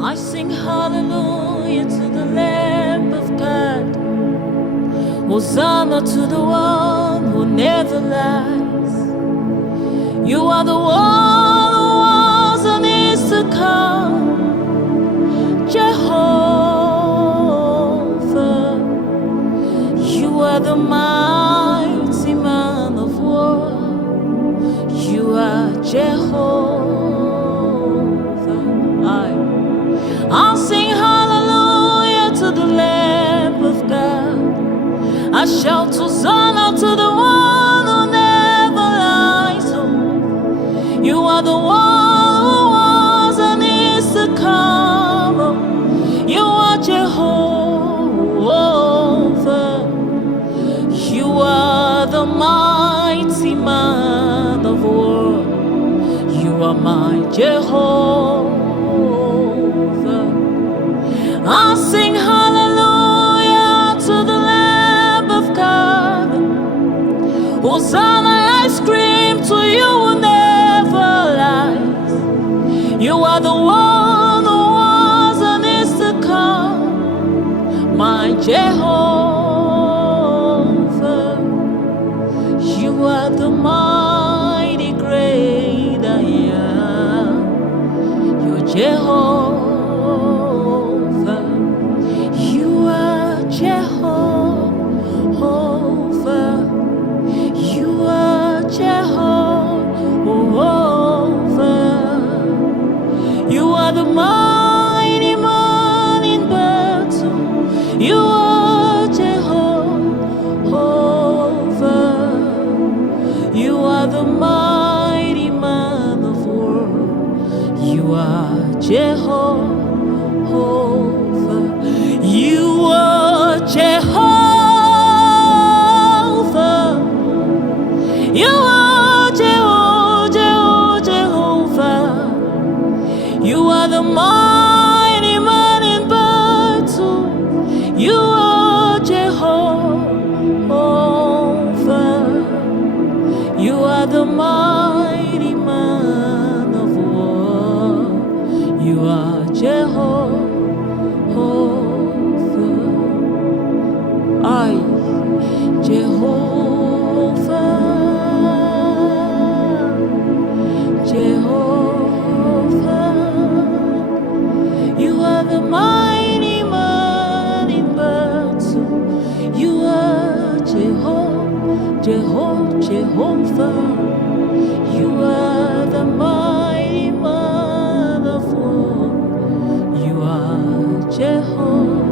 I sing hallelujah to the Lamb of God. Hosanna to the one who never lies. You are the one who was and is to come. Jehovah, you are the mighty man of war. You are Jehovah. I'll sing hallelujah to the Lamb of God. I shout Hosanna to the one who never lies. Oh, you are the one who was and is to come. Oh, you are Jehovah. You are the mighty man of war. You are my Jehovah. I'll sing hallelujah to the Lamb of God. Hosanna, I scream to you who never lies. You are the one who was and is to come, my Jehovah. You are the mighty great I am. You're Jehovah. You are Jehovah. You are Jehovah. You are the mighty man in battle. You are Jehovah. You are the mighty man of war. You are Jehovah. You are Jehovah. You are Jehovah. You are the mighty man in battle. You are Jehovah. You are the mighty man of war. You are Jehovah. I, Jehovah, Jehovah. You are the mighty man in battle. You are Jehovah. You are the mighty man of war. You are Jehovah.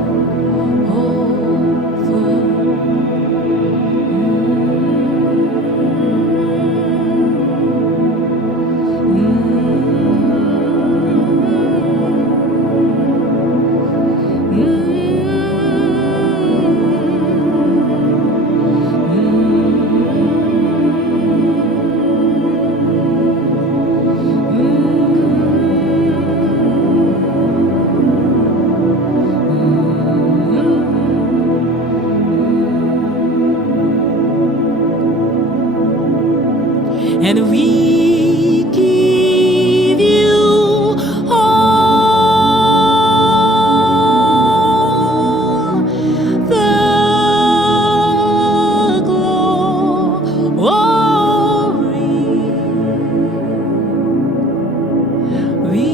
And we give you all the glory. We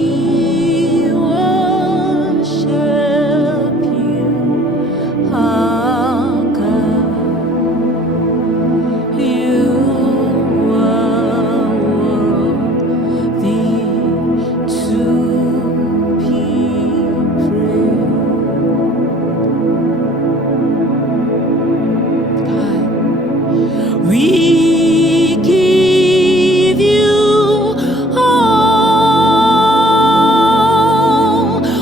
worship you, our God. You we give you all,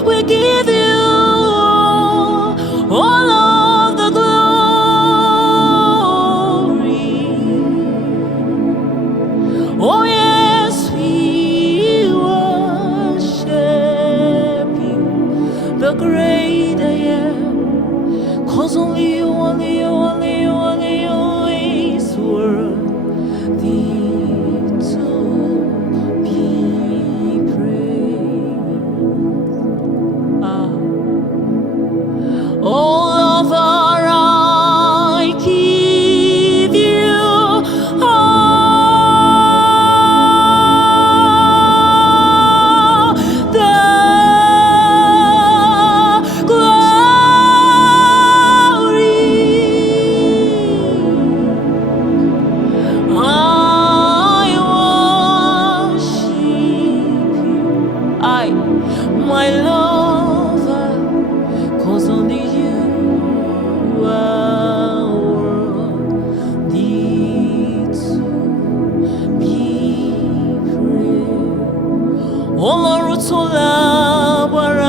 we give you all of the glory. Oh yes, we worship you, the great I am, 'cause only you, only you, only you, only you is worthy to be praised. I, my lover, 'cause only you are worthy to be praised. Ọlọ́run tó lágbára.